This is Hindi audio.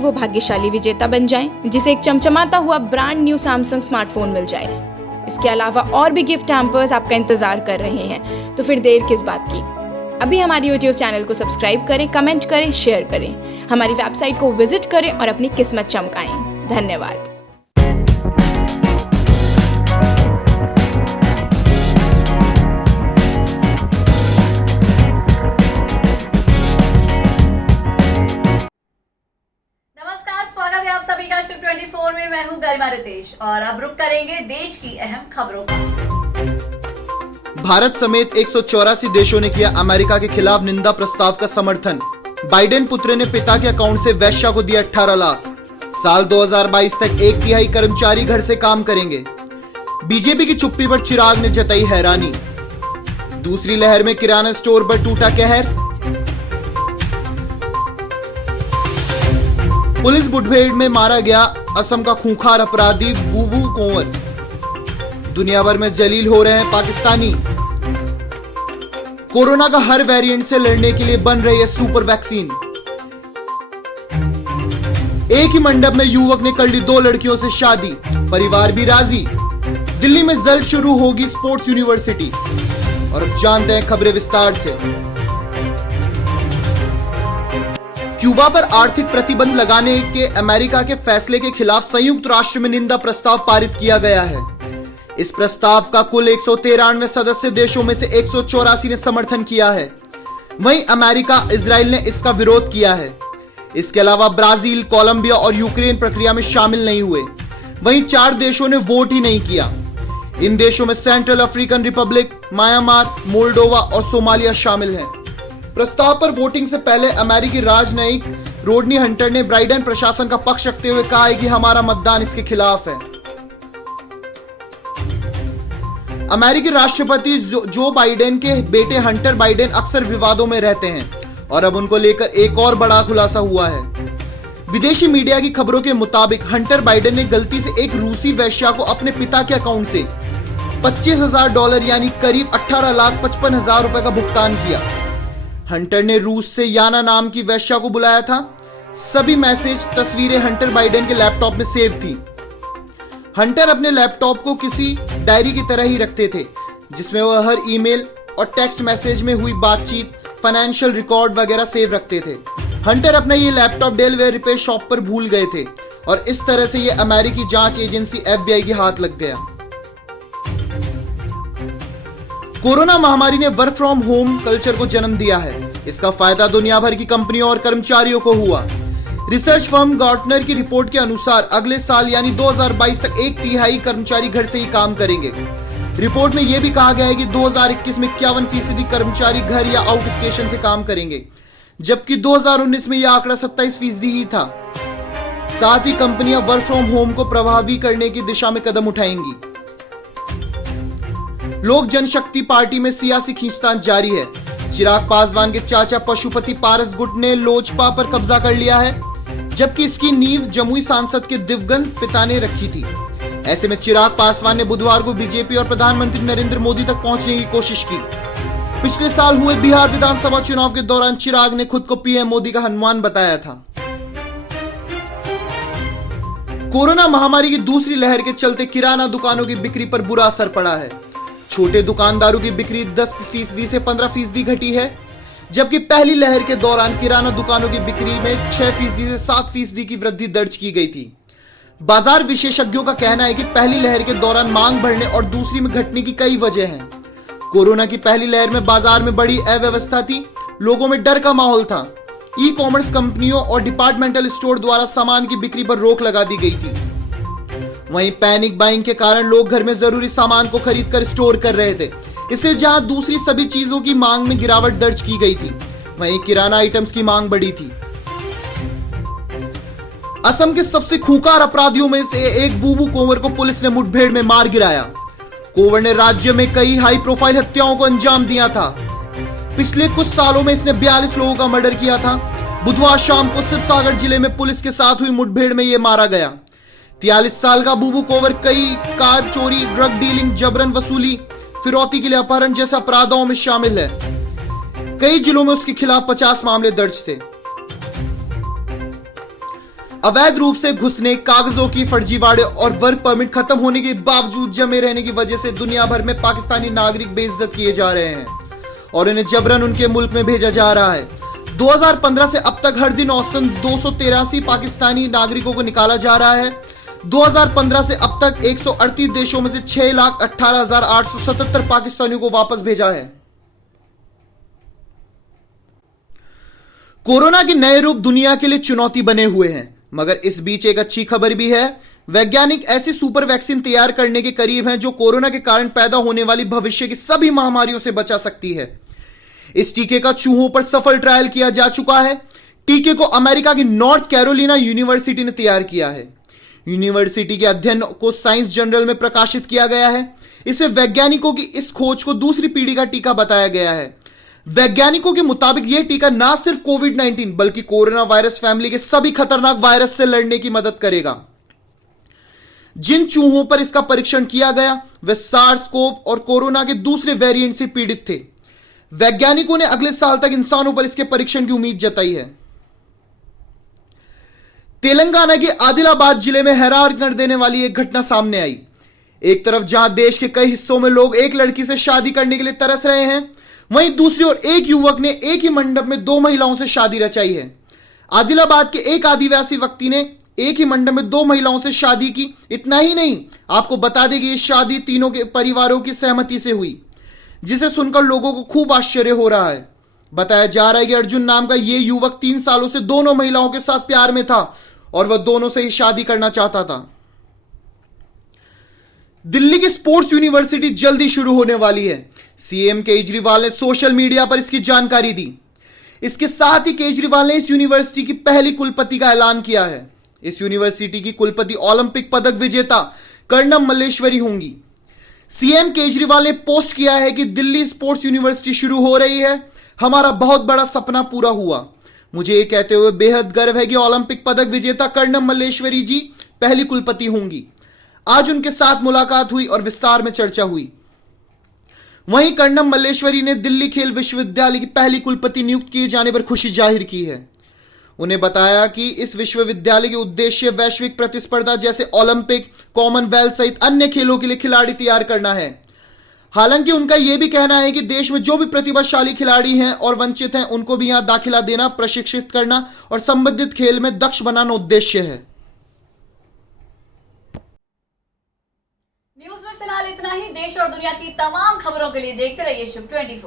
वो भाग्यशाली विजेता बन जाएं जिसे एक चमचमाता हुआ ब्रांड न्यू सैमसंग स्मार्टफोन मिल जाए। इसके अलावा और भी गिफ्ट हैम्पर्स आपका इंतजार कर रहे हैं, तो फिर देर किस बात की। अभी हमारी यूट्यूब चैनल को सब्सक्राइब करें, कमेंट करें, शेयर करें, हमारी वेबसाइट को विजिट करें और अपनी किस्मत चमकाएं। धन्यवाद। स्वागत है आप सभी का शिफ्ट 24 में। मैं हूं गरिमा रितेश और अब रुक करेंगे देश की अहम खबरों का। भारत समेत 184 देशों ने किया अमेरिका के खिलाफ निंदा प्रस्ताव का समर्थन। बाइडेन पुत्र ने पिता के अकाउंट से वेश्या को दिया 18 लाख। साल 2022 तक 1/3 कर्मचारी घर से काम करेंगे। बीजेपी की चुप्पी पर चिराग ने जताई हैरानी। दूसरी लहर में किराना स्टोर पर टूटा कहर। पुलिस मुठभेड़ में मारा गया असम का खूंखार अपराधी बूबू कोंवर। दुनिया भर में जलील हो रहे हैं पाकिस्तानी। कोरोना का हर वेरिएंट से लड़ने के लिए बन रही है सुपर वैक्सीन। एक ही मंडप में युवक ने कर ली 2 लड़कियों से शादी, परिवार भी राजी। दिल्ली में जल्द शुरू होगी स्पोर्ट्स यूनिवर्सिटी। और अब जानते हैं खबरें विस्तार से। क्यूबा पर आर्थिक प्रतिबंध लगाने के अमेरिका के फैसले के खिलाफ संयुक्त राष्ट्र में निंदा प्रस्ताव पारित किया गया है। इस प्रस्ताव का कुल 193 सदस्य देशों में से 184 ने समर्थन किया है। वहीं अमेरिका, इजराइल ने इसका विरोध किया है। इसके अलावा ब्राजील, कोलंबिया और यूक्रेन प्रक्रिया में शामिल नहीं हुए। वहीं 4 देशों ने वोट ही नहीं किया। इन देशों में central African Republic, Myanmar, Moldova और सोमालिया शामिल हैं। प्रस्ताव पर वोटिंग से पहले अमेरिकी राजनयिक रोडनी हंटर ने बाइडेन प्रशासन का पक्ष रखते हुए कहा है कि हमारा मतदान इसके खिलाफ है। अमेरिकी राष्ट्रपति जो बाइडेन के बेटे हंटर बाइडेन अक्सर विवादों में रहते हैं और अब उनको लेकर एक और बड़ा खुलासा हुआ है। विदेशी मीडिया की खबरों के मुताबिक हंटर बाइडेन ने गलती से एक रूसी वेश्या को अपने पिता के अकाउंट से $25,000 यानी करीब 18,55,000 रुपए का भुगतान किया। हंटर ने रूस से याना नाम की वेश्या को बुलाया था। सभी मैसेज, तस्वीरें हंटर बाइडेन के लैपटॉप में सेव थी। हंटर अपने लैपटॉप को किसी डायरी की तरह ही रखते थे, जिसमें वह हर ईमेल और टेक्स्ट मैसेज में हुई बातचीत, फाइनेंशियल रिकॉर्ड वगैरह सेव रखते थे। हंटर अपना ये लैपटॉप डेल वे रिपेयर शॉप पर भूल गए थे और इस तरह से ये अमेरिकी जांच एजेंसी FBI के हाथ लग गया। कोरोना महामारी ने वर्क फ्रॉम होम कल्चर को जन्म दिया है। इसका फायदा दुनिया भर की कंपनियों और कर्मचारियों को हुआ। रिसर्च फर्म गार्टनर की रिपोर्ट के अनुसार अगले साल यानी 2022 तक 1/3 कर्मचारी घर से ही काम करेंगे। रिपोर्ट में यह भी कहा गया है कि 2021 में 51% कर्मचारी घर या आउट स्टेशन से काम करेंगे, जबकि 2019 में यह आंकड़ा 27% ही था। साथ ही कंपनियां वर्क फ्रॉम होम को प्रभावी करने की दिशा में कदम उठाएंगी। लोक जनशक्ति पार्टी में सियासी खींचतान जारी है। चिराग पासवान के चाचा पशुपति पारस गुट ने लोजपा पर कब्जा कर लिया है, जबकि इसकी नींव जमुई सांसद के दिवंगत पिता ने रखी थी। ऐसे में चिराग पासवान ने बुधवार को बीजेपी और प्रधानमंत्री नरेंद्र मोदी तक पहुंचने की कोशिश की। पिछले साल हुए बिहार विधानसभा चुनाव के दौरान चिराग ने खुद को पीएम मोदी का हनुमान बताया था। कोरोना महामारी की दूसरी लहर के चलते किराना दुकानों की बिक्री पर बुरा असर पड़ा है। छोटे दुकानदारों की बिक्री 10% से 15% घटी है, जबकि पहली लहर के दौरान किराना दुकानों की बिक्री में 6% से 7% की वृद्धि दर्ज की गई थी। बाजार विशेषज्ञों का कहना है कि पहली लहर के दौरान मांग बढ़ने और दूसरी में घटने की कई वजह हैं। कोरोना की पहली लहर में बाजार में बड़ी अव्यवस्था थी, लोगों में डर का माहौल था। ई-कॉमर्स कंपनियों और डिपार्टमेंटल स्टोर द्वारा सामान की बिक्री पर रोक लगा दी गई थी। वहीं पैनिक बाइंग के कारण लोग घर में जरूरी सामान को खरीदकर स्टोर कर रहे थे। इससे जहां दूसरी सभी चीजों की मांग में गिरावट दर्ज की गई थी, वहीं किराना आइटम्स की मांग बढ़ी थी। असम के सबसे खूंखार अपराधियों में से एक बूबू कोंवर को पुलिस ने मुठभेड़ में मार गिराया। कोंवर ने राज्य में कई हाई प्रोफाइल हत्याओं को अंजाम दिया था। पिछले कुछ सालों में इसने 42 लोगों का मर्डर किया था। बुधवार शाम को शिवसागर जिले में पुलिस के साथ हुई मुठभेड़ में यह मारा गया। 43 साल का बूबू कोंवर कई कार चोरी, ड्रग डीलिंग, जबरन वसूली, फिरौती के लिए अपहरण जैसे अपराधों में शामिल है। कई जिलों में उसके खिलाफ 50 मामले दर्ज थे। अवैध रूप से घुसने, कागजों की फर्जीवाड़े और वर्क परमिट खत्म होने के बावजूद जमे रहने की वजह से दुनिया भर में पाकिस्तानी नागरिक बेइज्जत किए जा रहे हैं और इन्हें जबरन उनके मुल्क में भेजा जा रहा है। 2015 से अब तक हर दिन औसतन 283 पाकिस्तानी नागरिकों को निकाला जा रहा है। 2015 से अब तक 138 देशों में से 6,18,877 पाकिस्तानियों को वापस भेजा है। कोरोना के नए रूप दुनिया के लिए चुनौती बने हुए हैं, मगर इस बीच एक अच्छी खबर भी है। वैज्ञानिक ऐसी सुपर वैक्सीन तैयार करने के करीब हैं जो कोरोना के कारण पैदा होने वाली भविष्य की सभी महामारियों से बचा सकती है। इस टीके का चूहों पर सफल ट्रायल किया जा चुका है। टीके को अमेरिका की नॉर्थ कैरोलिना यूनिवर्सिटी ने तैयार किया है। यूनिवर्सिटी के अध्ययन को साइंस जर्नल में प्रकाशित किया गया है। इसमें वैज्ञानिकों की इस खोज को दूसरी पीढ़ी का टीका बताया गया है। वैज्ञानिकों के मुताबिक यह टीका न सिर्फ कोविड-19 बल्कि कोरोना वायरस फैमिली के सभी खतरनाक वायरस से लड़ने की मदद करेगा। जिन चूहों पर इसका परीक्षण किया गया वे सार्स-कोव और कोरोना के दूसरे वेरिएंट से पीड़ित थे। वैज्ञानिकों ने अगले साल तक इंसानों पर इसके परीक्षण की उम्मीद जताई है। तेलंगाना के आदिलाबाद जिले में हैरान कर देने वाली एक घटना सामने आई। एक तरफ जहां देश के कई हिस्सों में लोग एक लड़की से शादी करने के लिए तरस रहे हैं, वहीं दूसरी ओर एक युवक ने एक ही मंडप में 2 महिलाओं से शादी रचाई है। आदिलाबाद के एक आदिवासी व्यक्ति ने एक ही मंडप में 2 महिलाओं से शादी की। इतना ही नहीं, आपको बता दें कि यह शादी तीनों के परिवारों की सहमति से हुई, जिसे सुनकर लोगों को खूब आश्चर्य हो रहा है। बताया जा रहा है कि अर्जुन नाम का यह युवक 3 सालों से दोनों महिलाओं के साथ प्यार में था और वह दोनों से ही शादी करना चाहता था। दिल्ली की स्पोर्ट्स यूनिवर्सिटी जल्दी शुरू होने वाली है। सीएम केजरीवाल ने सोशल मीडिया पर इसकी जानकारी दी। इसके साथ ही केजरीवाल ने इस यूनिवर्सिटी की पहली कुलपति का ऐलान किया है। इस यूनिवर्सिटी की कुलपति ओलंपिक पदक विजेता कर्णम मल्लेश्वरी होंगी। सीएम केजरीवाल ने पोस्ट किया है कि दिल्ली स्पोर्ट्स यूनिवर्सिटी शुरू हो रही है, हमारा बहुत बड़ा सपना पूरा हुआ। मुझे ये कहते हुए बेहद गर्व है कि ओलंपिक पदक विजेता कर्णम मल्लेश्वरी जी पहली कुलपति होंगी। आज उनके साथ मुलाकात हुई और विस्तार में चर्चा हुई। वहीं कर्णम मल्लेश्वरी ने दिल्ली खेल विश्वविद्यालय की पहली कुलपति नियुक्त किए जाने पर खुशी जाहिर की है। उन्हें बताया कि इस विश्वविद्यालय के उद्देश्य वैश्विक प्रतिस्पर्धा जैसे ओलंपिक, कॉमनवेल्थ सहित अन्य खेलों के लिए खिलाड़ी तैयार करना है। हालांकि उनका यह भी कहना है कि देश में जो भी प्रतिभाशाली खिलाड़ी हैं और वंचित हैं, उनको भी यहां दाखिला देना, प्रशिक्षित करना और संबंधित खेल में दक्ष बनाना उद्देश्य है। न्यूज में फिलहाल इतना ही। देश और दुनिया की तमाम खबरों के लिए देखते रहिए शुभ 24।